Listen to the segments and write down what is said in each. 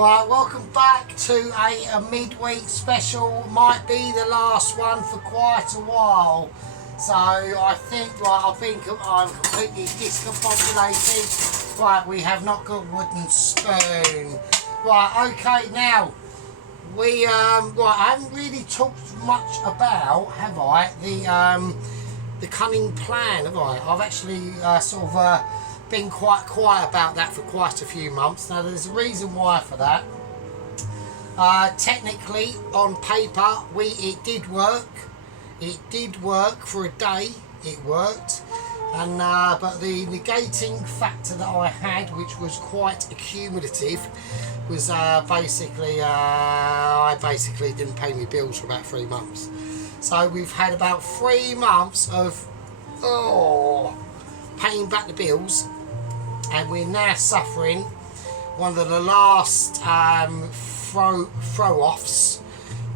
Right, welcome back to a midweek special. Might be the last one for quite a while. So I think, right, I'm completely discombobulated. Right, we have not got wooden spoon. Right, okay, now we right, I haven't really talked much about, have I, the cunning plan, have I? I've actually been quite quiet about that for quite a few months. Now there's a reason why for that. Technically, on paper, it did work. It did work for a day. It worked, and but the negating factor that I had, which was quite accumulative, was basically I basically didn't pay my bills for about 3 months. So we've had about 3 months of paying back the bills. And we're now suffering one of the last throw-offs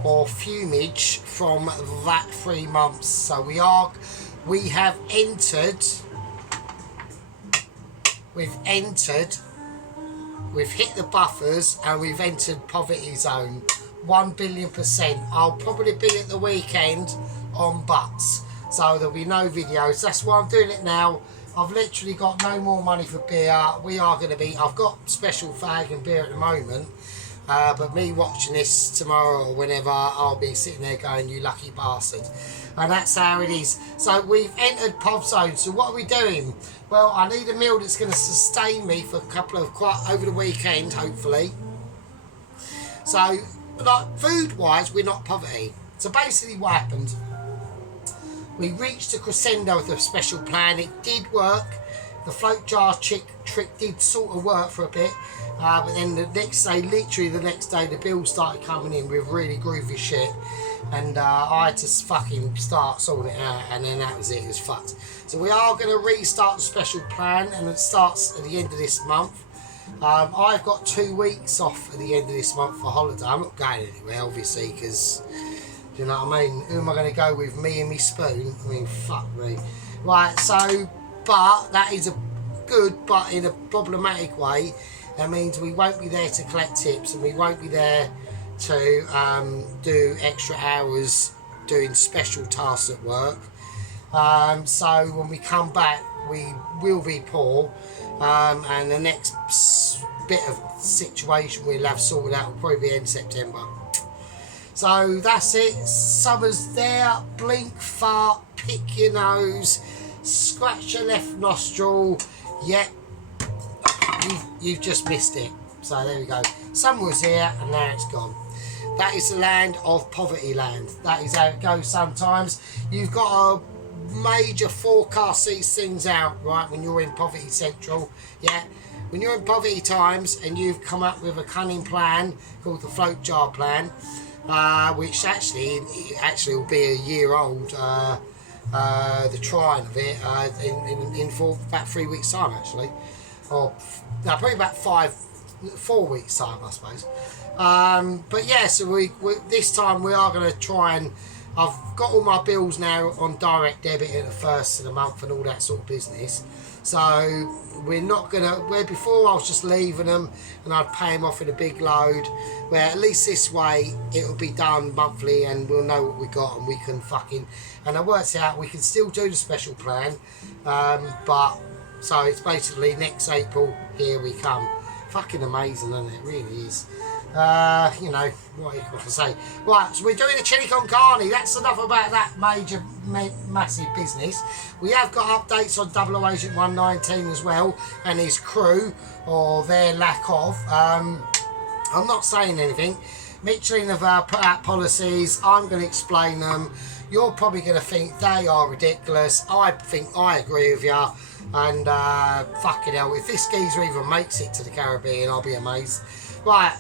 or fumage from that 3 months. So we've hit the buffers and we've entered poverty zone 1,000,000,000%. I'll probably be at the weekend on butts, so there'll be no videos. That's why I'm doing it now. I've literally got no more money for beer. I've got special fag and beer at the moment, but me watching this tomorrow or whenever, I'll be sitting there going, you lucky bastard. And that's how it is. So we've entered pub zone. So what are we doing? Well, I need a meal that's going to sustain me for over the weekend, hopefully. So, like, food-wise, we're not poverty. So basically what happened, we reached a crescendo with a special plan. It did work. The float jar trick did sort of work for a bit. But then the next day, literally the next day, the bills started coming in with really groovy shit. And I had to fucking start sorting it out. And then that was it. It was fucked. So we are going to restart the special plan. And it starts at the end of this month. I've got 2 weeks off at the end of this month for holiday. I'm not going anywhere, obviously, because... do you know what I mean? Who am I going to go with? Me and me spoon? I mean, fuck me. Right, so, but that is a good, but in a problematic way. That means we won't be there to collect tips and we won't be there to do extra hours doing special tasks at work. So when we come back, we will be poor. And the next bit of situation we'll have sorted out will probably be in September. So that's it. Summer's there. Blink, fart, pick your nose, scratch your left nostril. Yep, you've just missed it. So there we go. Summer was here and now it's gone. That is the land of poverty land. That is how it goes sometimes. You've got a major forecast these things out, right, when you're in poverty central. Yeah. When you're in poverty times and you've come up with a cunning plan called the float jar plan, which actually will be a year old, the trying of it, in about 3 weeks time actually, or no, probably about 4 weeks time I suppose. But yeah, so we this time we are going to try and, I've got all my bills now on direct debit at the first of the month and all that sort of business. So we're not going to, where before I was just leaving them and I'd pay them off in a big load, where at least this way it'll be done monthly and we'll know what we got and we can and I worked out we can still do the special plan, but so it's basically next April, here we come. Fucking amazing, isn't it? It really is. You know, what can I say? Right, so we're doing the chili con carne. That's enough about that massive business. We have got updates on 00 Agent 119 as well, and his crew, or their lack of. I'm not saying anything. Michelin have put out policies. I'm going to explain them. You're probably going to think they are ridiculous. I think I agree with you. And fucking hell, if this geezer even makes it to the Caribbean, I'll be amazed. Right,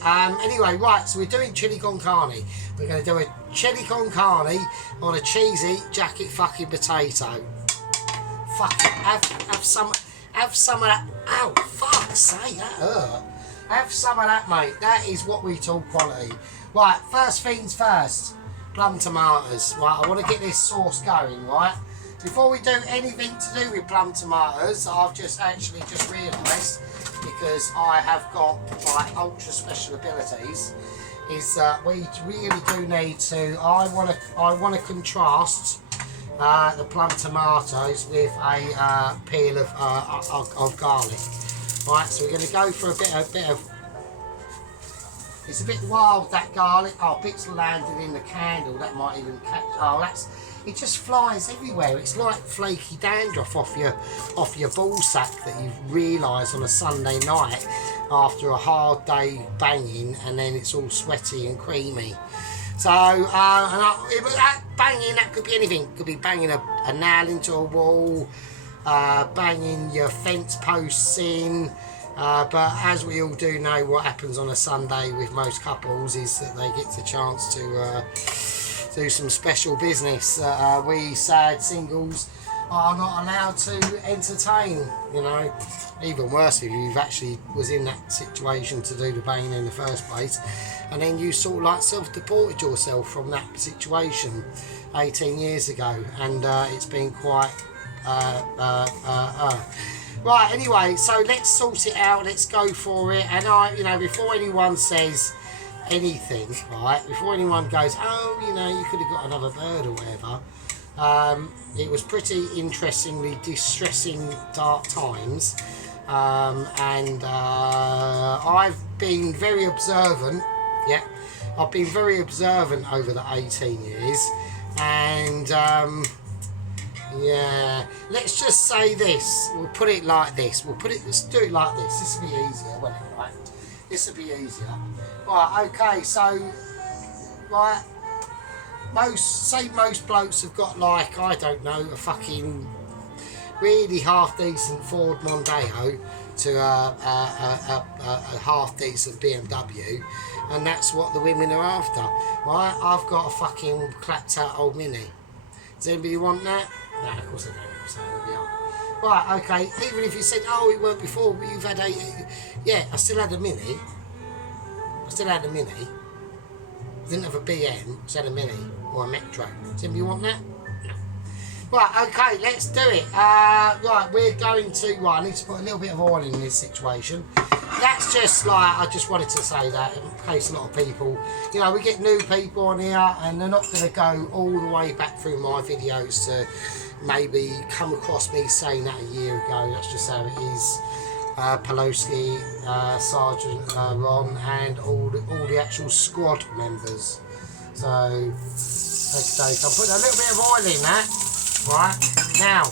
anyway, right, so we're doing chili con carne. We're going to do a chili con carne on a cheesy jacket fucking potato. Fucking, have some of that. Ow, fuck's sake, that hurt. Have some of that, mate. That is what we call quality. Right, first things first, plum tomatoes. Right, I want to get this sauce going, right? Before we do anything to do with plum tomatoes, I've just realised because I have got my ultra special abilities, is that we really do need to. I want to contrast the plum tomatoes with a peel of garlic. Right, so we're going to go for a bit of. It's a bit wild, that garlic. Oh, bits landed in the candle. That might even catch. Oh, that's. It just flies everywhere. It's like flaky dandruff off your ball sack that you've realised on a Sunday night after a hard day banging, and then it's all sweaty and creamy. So, banging, that could be anything. It could be banging a nail into a wall, banging your fence posts in. But as we all do know, what happens on a Sunday with most couples is that they get the chance to do some special business. We sad singles are not allowed to entertain, you know. Even worse if you've actually was in that situation to do the banging in the first place, and then you sort of like self-deported yourself from that situation 18 years ago, and it's been quite right. Anyway, so let's sort it out, let's go for it. And before anyone says anything, right, before anyone goes, oh, you could have got another bird or whatever, it was pretty interestingly distressing dark times, and I've been very observant. I've been very observant over the 18 years, and yeah, let's just say this. We'll put it like this. Let's do it like this. This will be easier, won't it? Right? This will be easier. Right. Okay. So, right. Most blokes have got, like, I don't know, a fucking really half decent Ford Mondeo to a half decent BMW, and that's what the women are after. Right? I've got a fucking clapped out old Mini. Does anybody want that? No, of course I don't. So there we are. Right, okay. Even if you said, oh, it weren't before, but you've had a. Yeah, I still had a Mini. I didn't have a BM, I had a Mini or a Metro. Does anybody want that? No. Right, okay, let's do it. Right, we're going to. I need to put a little bit of oil in this situation. That's just like, I just wanted to say that in case a lot of people, we get new people on here and they're not going to go all the way back through my videos to maybe come across me saying that a year ago. That's just how it is. Paloski, Sergeant Ron, and all the actual squad members. So, okay, so I'm putting a little bit of oil in that. Right, now,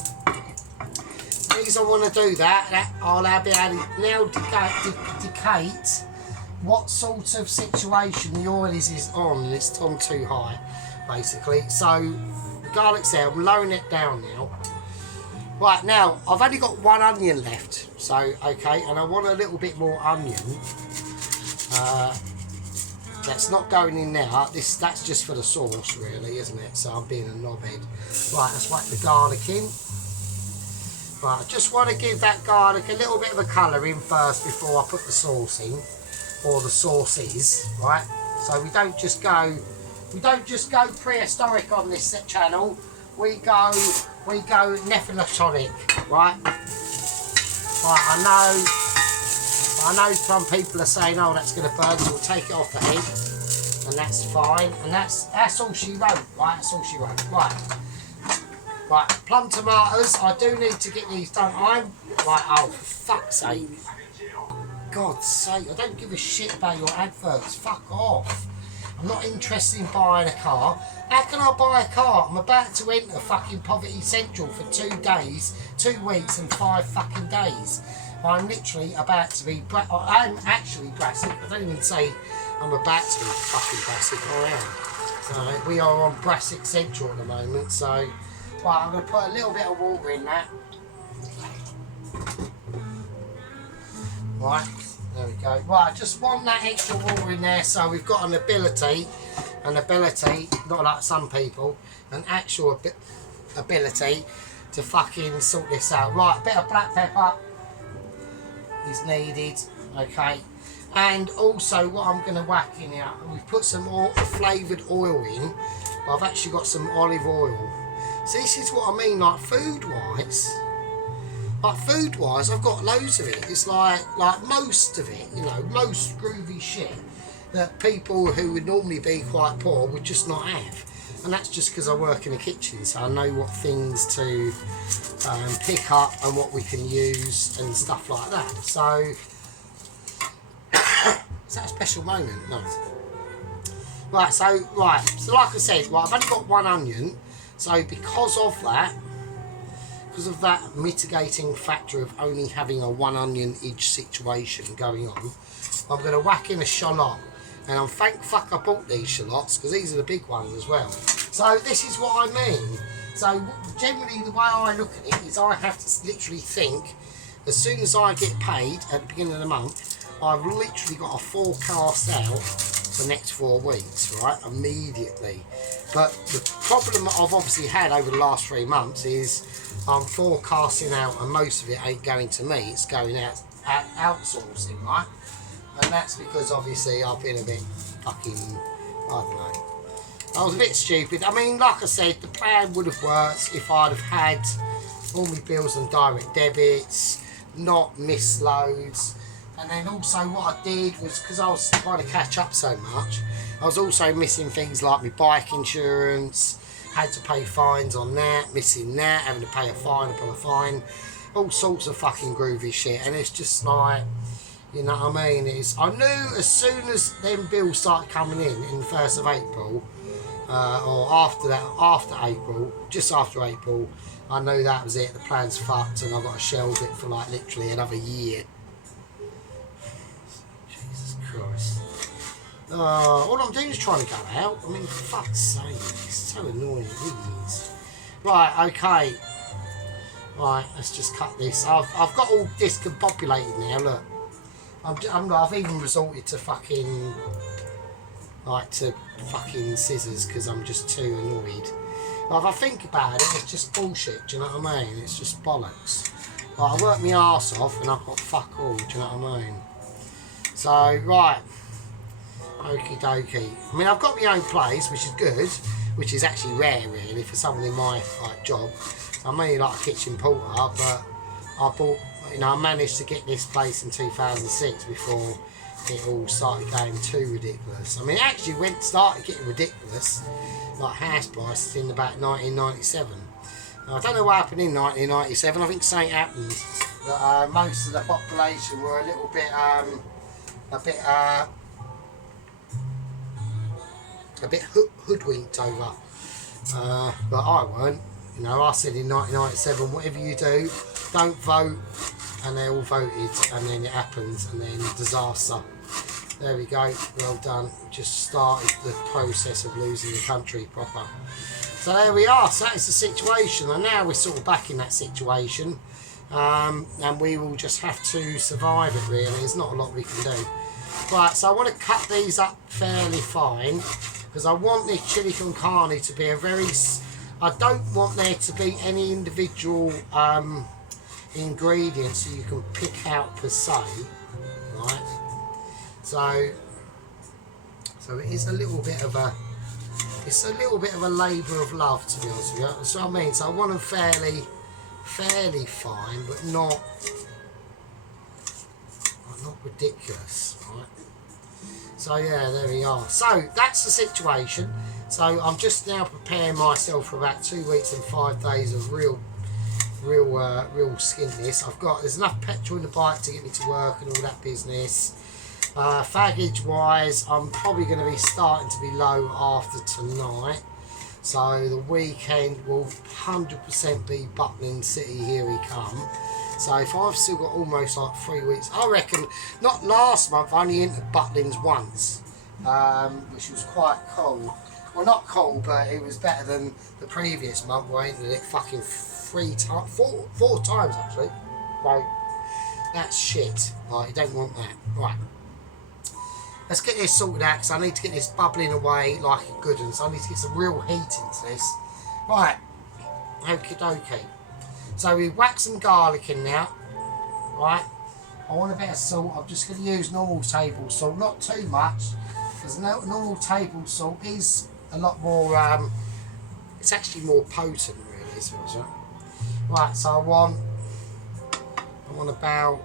the reason I want to do that I'll be able to now dictate what sort of situation the oil is on, and it's on too high, basically. So, the garlic's there, I'm lowering it down now. Right, now, I've only got one onion left, so, okay, and I want a little bit more onion. That's not going in there. That's just for the sauce, really, isn't it? So I'm being a knobhead. Right, let's whack the garlic in. Right, I just want to give that garlic a little bit of a colour in first before I put the sauce in, or the sauces, right? So we don't just go prehistoric on this channel. We go Nephilatonic, right? Right, I know some people are saying, oh, that's going to burn, so we'll take it off the head, and that's fine, and that's all she wrote, right? That's all she wrote, right? Right, plum tomatoes, I do need to get these done. I'm like, oh, for fuck's sake. God's sake, I don't give a shit about your adverts, fuck off. I'm not interested in buying a car. How can I buy a car? I'm about to enter fucking Poverty Central for 2 days, 2 weeks and 5 fucking days. I'm literally about to be, I'm actually Brassic. I don't even say I'm about to be fucking Brassic, I am. So we are on Brassic Central at the moment, so, right, I'm going to put a little bit of water in that. Right, there we go. Right, I just want that extra water in there so we've got an ability, not like some people, an actual ability to fucking sort this out. Right, a bit of black pepper is needed, okay, and also what I'm going to whack in here, we've put some flavoured oil in. I've actually got some olive oil. So this is what I mean, like food wise, But food wise, I've got loads of it. It's like most of it, you know, most groovy shit that people who would normally be quite poor would just not have. And that's just because I work in a kitchen, so I know what things to pick up and what we can use and stuff like that. So, is that a special moment? No. Right, so like I said, I've only got one onion, so because of that mitigating factor of only having a one onion each situation going on, I'm going to whack in a shallot. And I'm thank fuck I bought these shallots, because these are the big ones as well. So this is what I mean. So generally the way I look at it is I have to literally think, as soon as I get paid at the beginning of the month, I've literally got a forecast out for the next 4 weeks, right, immediately. But the problem I've obviously had over the last 3 months is I'm forecasting out, and most of it ain't going to me, it's going out outsourcing, right? And that's because obviously I've been a bit fucking, I don't know, I was a bit stupid. I mean, like I said, the plan would have worked if I'd have had all my bills on direct debits, not missed loads. And then also what I did was, because I was trying to catch up so much, I was also missing things like my bike insurance, had to pay fines on that, missing that, having to pay a fine upon a fine, all sorts of fucking groovy shit. And it's just like, you know what I mean? I knew as soon as them bills started coming in the 1st of April, or after that, after April, just after April, I knew that was it, the plan's fucked, and I've got to shelve it for like literally another year. Jesus Christ. All I'm doing is trying to go out. I mean, for fuck's sake, it's so annoying, it really is. Right, okay. Right, let's just cut this. I've got all discombobulated now, look. I've even resorted to fucking scissors because I'm just too annoyed. Like, if I think about it, it's just bullshit, do you know what I mean? It's just bollocks. Like, I work my arse off and I've got fuck all, do you know what I mean? So, right. Okie dokie. I mean, I've got my own place, which is good, which is actually rare really for someone in my job. I'm only like a kitchen porter, but I bought, you know, I managed to get this place in 2006 before it all started going too ridiculous. I mean, it actually started getting ridiculous, like house prices, in about 1997. Now, I don't know what happened in 1997. I think something happened that most of the population were a little bit, hoodwinked over. But I weren't. You know, I said in 1997, whatever you do, don't vote. And they all voted, and then it happens, and then disaster. There we go, well done. Just started the process of losing the country proper. So there we are, so that is the situation, and now we're sort of back in that situation, and we will just have to survive it really. There's not a lot we can do. Right, so I want to cut these up fairly fine, because I want this chili con carne to be I don't want there to be any individual ingredients that you can pick out per se, right? So it is a little bit of a labour of love, to be honest with you. That's what I mean. So I want them fairly fine, but not ridiculous, right? So yeah, there we are. So that's the situation. So I'm just now preparing myself for about 2 weeks and 5 days of real skinness. There's enough petrol in the bike to get me to work and all that business. Faggage wise, I'm probably going to be starting to be low after tonight. So the weekend will 100% be Butlin City, here we come. So if I've still got almost like 3 weeks, I reckon, not last month, I only entered Butlins once, which was quite cool. Well, not cool, but it was better than the previous month where I entered it fucking 4 times actually. Right, that's shit. Right, you don't want that. Right, let's get this sorted out, because I need to get this bubbling away like a good one. So I need to get some real heat into this. Right, okie dokie. So we whack some garlic in now. Right, I want a bit of salt. I'm just going to use normal table salt, not too much, because normal table salt is a lot more. It's actually more potent, really. Right, so I want I want about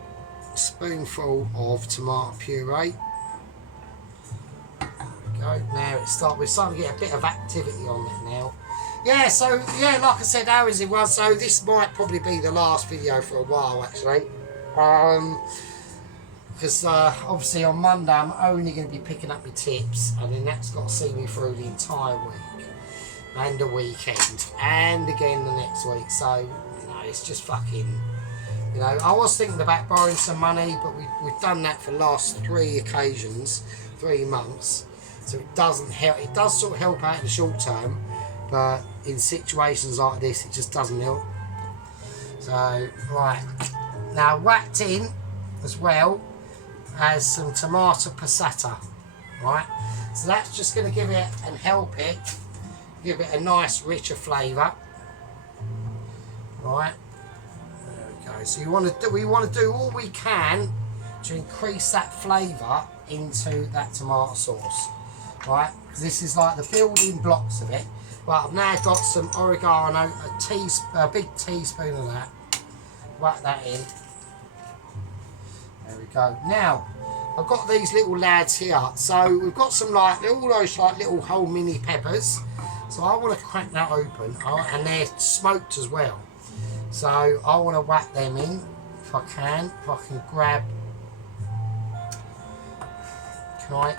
a spoonful of tomato puree. Go. Now we're starting to get a bit of activity on it now. Yeah, so yeah, like I said, hours it was. So this might probably be the last video for a while, actually. Because obviously on Monday I'm only going to be picking up my tips, and then that's got to see me through the entire week and the weekend and again the next week. So you know, it's just fucking. You know, I was thinking about borrowing some money, but we've done that for the last 3 occasions, 3 months. So it doesn't help. It does sort of help out in the short term, but in situations like this, it just doesn't help. So right now, whacked in as well as some tomato passata. Right, so that's just going to give it and help it give it a nice richer flavour. Right. So we want to do all we can to increase that flavour into that tomato sauce, right? Because this is like the building blocks of it. Right, I've now got some oregano, a big teaspoon of that. Whack that in. There we go. Now I've got these little lads here. So we've got some all those like little whole mini peppers. So I want to crack that open, and they're smoked as well. So I want to whack them in if I can grab. Can I?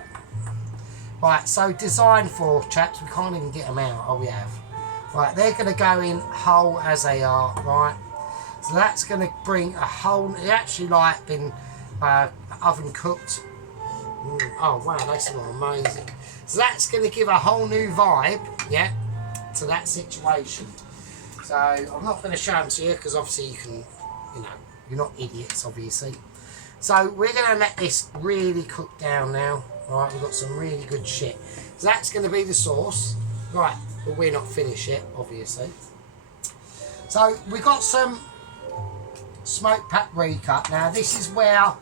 Right, so designed for chaps, we can't even get them out. Oh, we have. Right, they're going to go in whole as they are, right? So that's going to bring a whole. It actually like been oven cooked. Oh wow, they smell amazing. So that's going to give a whole new vibe, yeah, to that situation. So I'm not going to show them to you because obviously you can, you know, you're not idiots obviously. So we're going to let this really cook down now. All right, we've got some really good shit. So that's going to be the sauce. Right, but we're not finished yet, obviously. So we've got some smoked paprika. Now this is where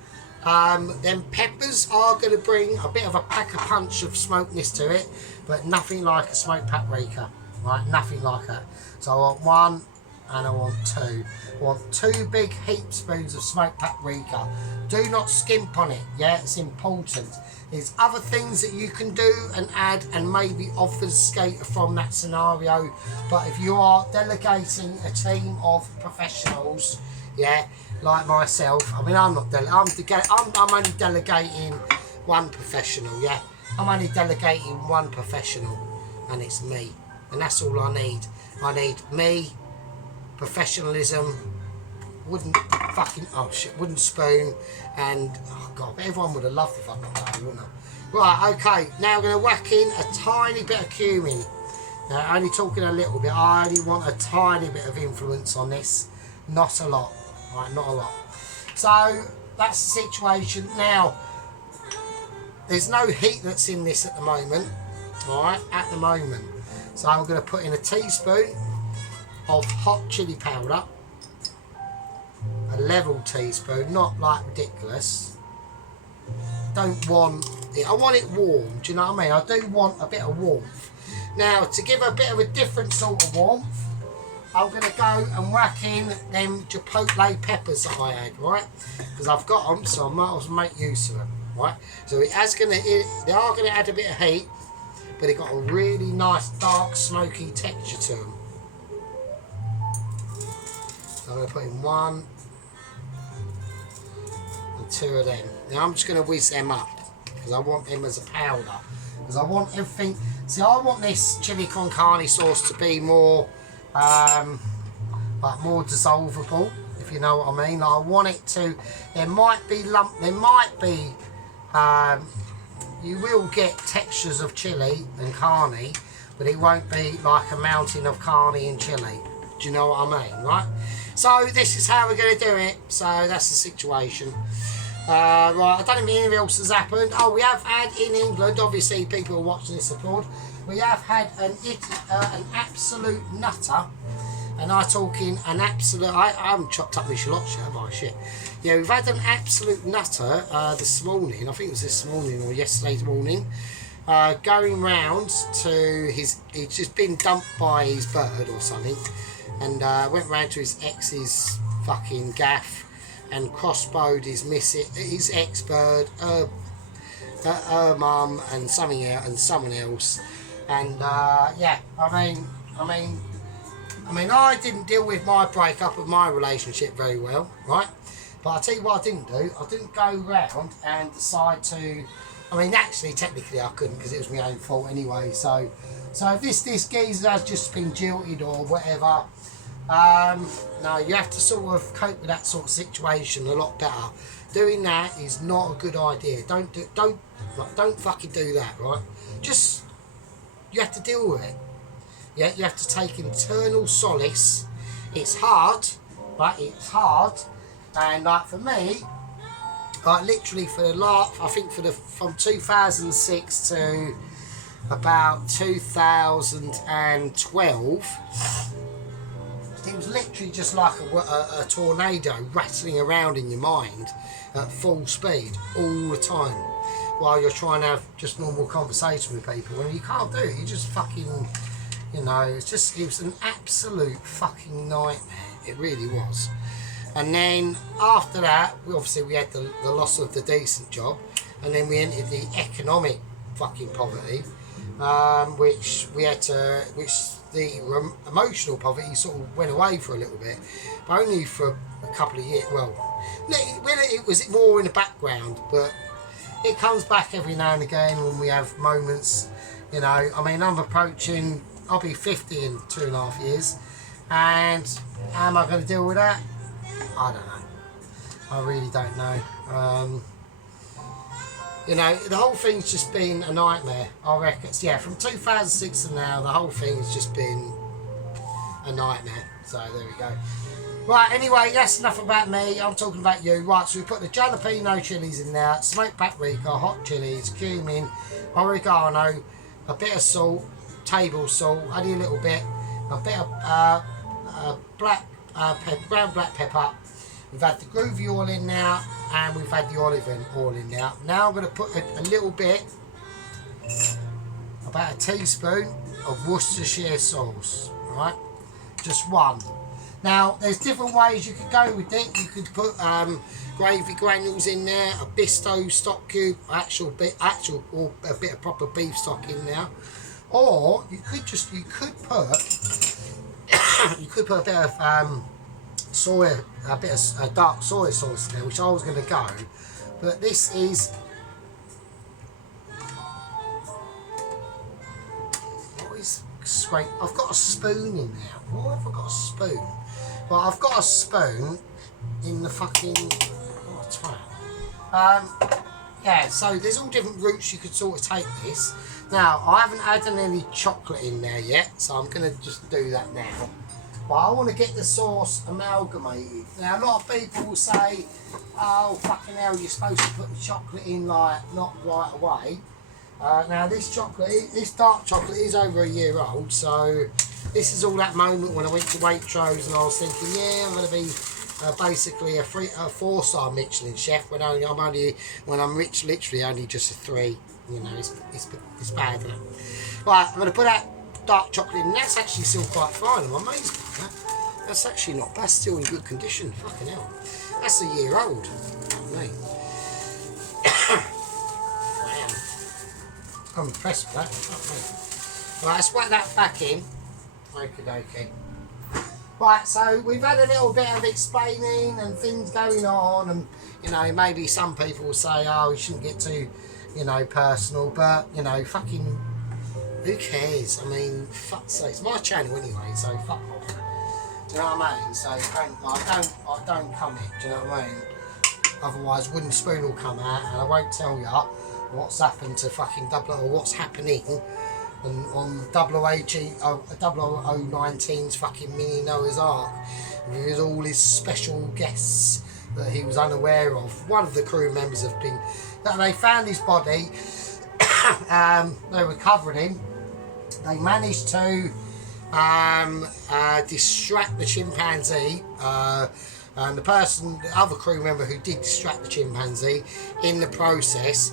them peppers are going to bring a bit of a punch of smokiness to it, but nothing like a smoked paprika. Right, nothing like that. So I want 1 and I want 2. I want 2 big heap spoons of smoked paprika. Do not skimp on it, yeah, it's important. There's other things that you can do and add and maybe obfuscate from that scenario, but if you are delegating a team of professionals, yeah, like myself, I mean, I'm only delegating one professional, yeah. I'm only delegating one professional, and it's me. And that's all I need. I need me, professionalism, wooden spoon, and oh god, everyone would have loved if I got that, wouldn't they? Right, okay, now I'm going to whack in a tiny bit of cumin. Now, only talking a little bit, I only want a tiny bit of influence on this, not a lot, right, not a lot. So, that's the situation. Now, there's no heat that's in this at the moment, alright, at the moment. So I'm going to put in a teaspoon of hot chili powder, a level teaspoon, not like ridiculous. Don't want it, I want it warm, do you know what I mean? I do want a bit of warmth. Now to give a bit of a different sort of warmth, I'm going to go and whack in them chipotle peppers that I had, right? Because I've got them, so I might as well make use of them, right? So they are going to add a bit of heat, but it got a really nice dark smoky texture to them. So I'm going to put in 1 and 2 of them. Now I'm just going to whiz them up because I want them as a powder. Because I want everything. See, I want this chili con carne sauce to be more, like more dissolvable, if you know what I mean. Like I want it to. There might be you will get textures of chili and carne, but it won't be like a mountain of carne and chili. Do you know what I mean, right? So this is how we're going to do it. So that's the situation. Right, I don't think anything else has happened. Oh, we have had in England, obviously people are watching this abroad, we have had an absolute nutter. And I'm talking an absolute, I haven't chopped up my shallots yet, have I? Shit. Yeah, we've had an absolute nutter this morning, I think it was this morning or yesterday morning, going round to he's just been dumped by his bird or something, and went round to his ex's fucking gaff, and Crossbode is missing his ex-bird, her mum, and something else, and someone else. And yeah, I mean, I didn't deal with my breakup of my relationship very well, right? But I'll tell you what I didn't do. I didn't go round and decide to. I mean, actually, technically, I couldn't because it was my own fault anyway. So if this geezer has just been jilted or whatever, no, you have to sort of cope with that sort of situation a lot better. Doing that is not a good idea. Don't fucking do that, right? Just you have to deal with it. Yeah, you have to take internal solace. It's hard, but it's hard. And like for me, like literally for the last, I think from 2006 to about 2012, it was literally just like a tornado rattling around in your mind at full speed all the time while you're trying to have just normal conversation with people. And you can't do it. You just fucking, you know, it was an absolute fucking nightmare. It really was. And then after that, we had the loss of the decent job, and then we entered the economic fucking poverty, which the emotional poverty sort of went away for a little bit, but only for a couple of years. Well, it was more in the background, but it comes back every now and again when we have moments. You know, I mean, I'll be 50 in 2.5 years, and how am I going to deal with that? I don't know. I really don't know. You know, the whole thing's just been a nightmare. I reckon. Yeah, from 2006 to now, the whole thing's just been a nightmare. So there we go. Right, anyway, that's enough about me. I'm talking about you. Right, so we put the jalapeno chilies in there, smoked paprika, hot chilies, cumin, oregano, a bit of salt, table salt, only a little bit, a bit of ground black pepper. We've had the groovy oil in now, and we've had the olive oil in now. Now I'm going to put a little bit, about a teaspoon of Worcestershire sauce, right? Just one. Now, there's different ways you could go with it. You could put gravy granules in there, a Bisto stock cube, actual or a bit of proper beef stock in there, or you could put a bit of dark soy sauce there, which I was going to go, but this is scrape. I've got a spoon in there. Why have I got a spoon? Well, I've got a spoon in the fucking yeah, so there's all different routes you could sort of take this. Now, I haven't added any chocolate in there yet, so I'm going to just do that now. But I want to get the sauce amalgamated. Now, a lot of people will say, oh, fucking hell, you're supposed to put the chocolate in, like, not right away. Now, this dark chocolate is over a year old, so this is all that moment when I went to Waitrose and I was thinking, yeah, I'm going to be basically a 4-star Michelin chef when I'm literally only just a 3. You know, it's bad, isn't it? Right, I'm going to put that dark chocolate in. That's actually still quite fine. I'm amazed by that. That's actually not bad. Still in good condition. Fucking hell. That's a year old. Mate. I'm impressed with that. Right, let's whack that back in. Okie dokie. Right, so we've had a little bit of explaining and things going on, and you know, maybe some people will say, oh, we shouldn't get too, you know, personal, but you know, fucking who cares? I mean, fuck's sake, it's my channel anyway, so fuck off. Do you know what I mean? So I don't comment, do you know what I mean? Otherwise Wooden Spoon will come out and I won't tell you what's happened to fucking or what's happening on 0019's fucking mini Noah's Ark with all his special guests that he was unaware of. One of the crew members they found his body. They were covering him. They managed to distract the chimpanzee, and the other crew member who did distract the chimpanzee in the process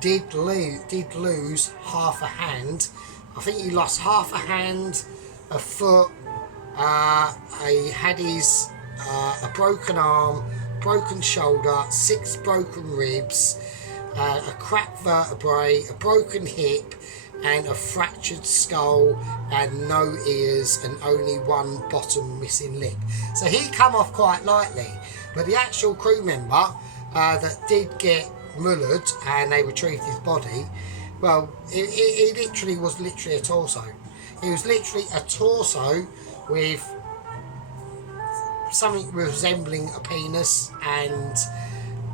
did lose half a hand. I think he lost half a hand, a foot, he had a broken arm, broken shoulder, 6 broken ribs, a cracked vertebrae, a broken hip, and a fractured skull, and no ears, and only one bottom missing lip. So he come off quite lightly, but the actual crew member that did get mullered and they retrieved his body, well, it literally was a torso. It was literally a torso with something resembling a penis and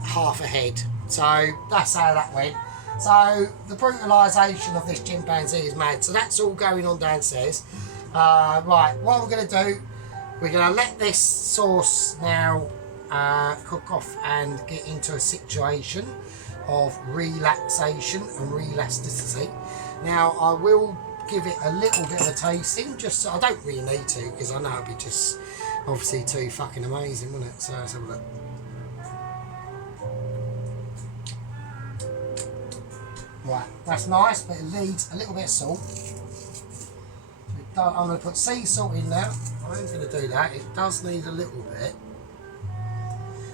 half a head. So that's how that went. So the brutalisation of this chimpanzee is mad. So that's all going on downstairs. Right, what we're going to do, we're going to let this sauce now cook off and get into a situation of relaxation and elasticity. Now I will give it a little bit of a tasting, just so I don't really need to, because I know it'd be just obviously too fucking amazing, wouldn't it? So let's have a look. Right, that's nice, but it needs a little bit of salt. I'm going to put sea salt in now. I ain't going to do that. It does need a little bit.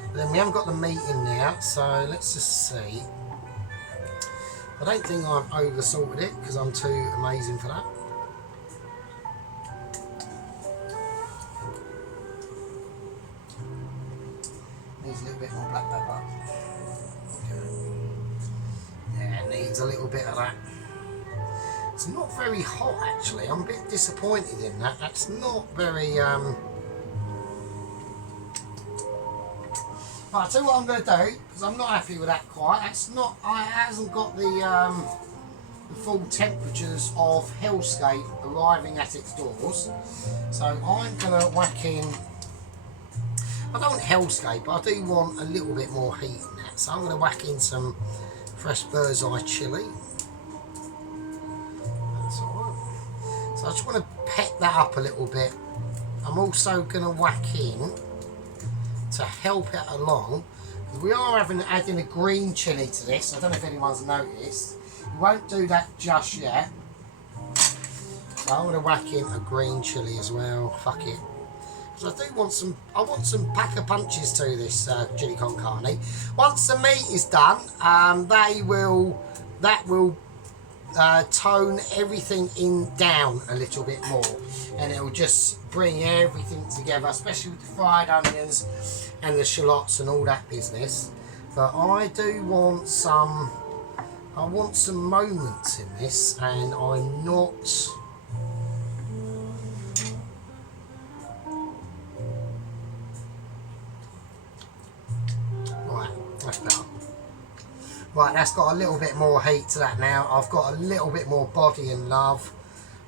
But then we haven't got the meat in now, so let's just see. I don't think I've over salted it because I'm too amazing for that. Needs a little bit more black pepper. Okay. Yeah, it needs a little bit of that. It's not very hot actually. I'm a bit disappointed in that. That's not very Right, I'll tell you what I'm going to do, because I'm not happy with that quite. It's not, it hasn't got the full temperatures of Hellscape arriving at its doors. So I'm going to whack in, I don't want Hellscape, but I do want a little bit more heat in that. So I'm going to whack in some fresh bird's eye chilli. That's alright. So I just want to pet that up a little bit. I'm also going to whack in, to help it along, we are adding a green chilli to this. I don't know if anyone's noticed. We won't do that just yet. So I'm going to whack in a green chilli as well. Fuck it. Because I do want some, I want some pack of punches to this chili con carne. Once the meat is done, that will tone everything down a little bit more, and it will just bring everything together, especially with the fried onions and the shallots and all that business. But I do want some, I want some moments in this, and I'm not, right, that's better. Right, that's got a little bit more heat to that now. I've got a little bit more body and love.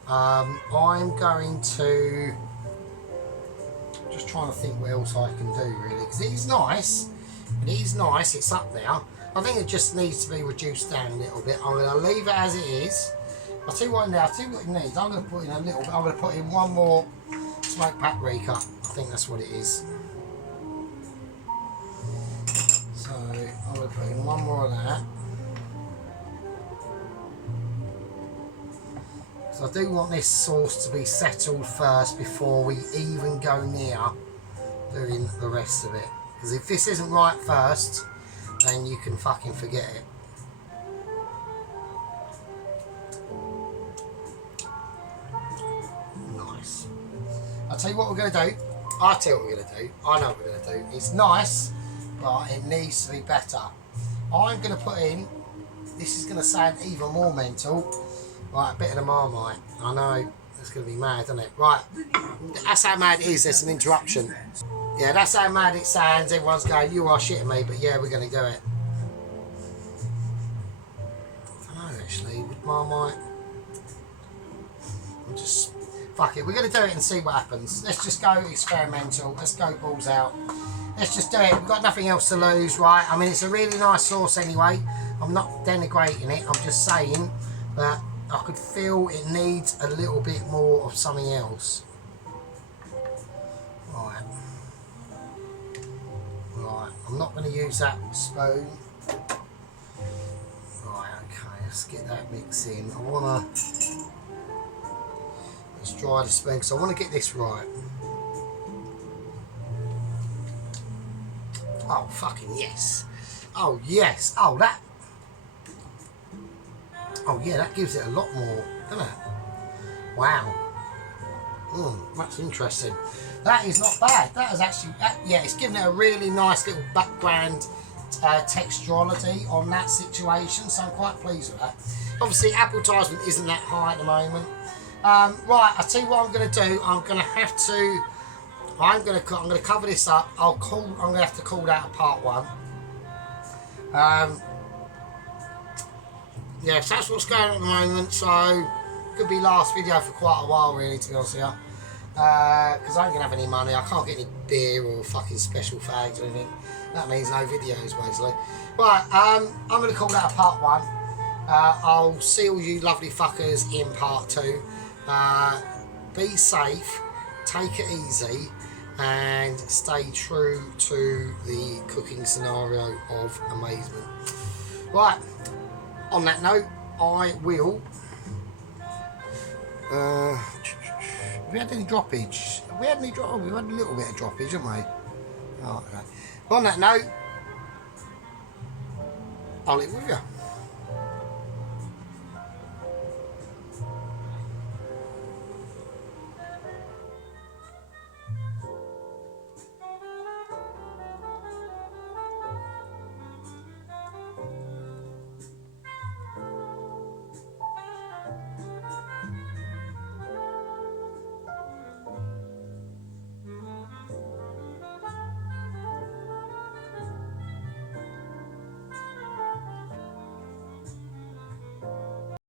I'm going to, just trying to think what else I can do really, because it is nice. It is nice, it's up there. I think it just needs to be reduced down a little bit. I'm going to leave it as it is. I'll tell you what now, I'll tell you what it needs. I'm going to put in a little bit, I'm going to put in one more smoked paprika. I think that's what it is. So I'm going to put in one more of that. So I do want this sauce to be settled first before we even go near doing the rest of it. Because if this isn't right first, then you can fucking forget it. Nice. I'll tell you what we're going to do. I'll tell you what we're going to do. I know what we're going to do. It's nice, but it needs to be better. I'm going to put in, this is going to sound even more mental, right, a bit of the Marmite. I know, it's going to be mad, isn't it? Right, that's how mad it is. There's an interruption. Yeah, that's how mad it sounds. Everyone's going, you are shitting me, but yeah, we're going to do it. I don't know, actually, with Marmite, I'm just, fuck it. We're going to do it and see what happens. Let's just go experimental. Let's go balls out. Let's just do it. We've got nothing else to lose, right? I mean, it's a really nice sauce anyway. I'm not denigrating it. I'm just saying that I could feel it needs a little bit more of something else. Right. Right. I'm not going to use that spoon. Right, okay. Let's get that mix in. I want to... Let's dry the spoon because I want to get this right. Oh, fucking yes. Oh, yes. Oh, that. Oh, yeah, that gives it a lot more, doesn't it? Wow. That's interesting. That is not bad. That is actually, yeah, it's giving it a really nice little background texturality on that situation, so I'm quite pleased with that. Obviously, advertisement isn't that high at the moment. Right, I'll tell you what I'm going to do. I'm going to have to, I'm going to cover this up. I'm going to have to call that a part one. Yes, that's what's going on at the moment, so could be last video for quite a while really, to be honest with you. Because I ain't going to have any money, I can't get any beer or fucking special fags or anything. That means no videos basically. Right, I'm going to call that a part one. I'll see all you lovely fuckers in part two. Be safe, take it easy, and stay true to the cooking scenario of amazement. Right, on that note, I will. Have we had any droppage? Have we had any drop? We've had a little bit of droppage, haven't we? Oh, okay. On that note, I'll leave it with you.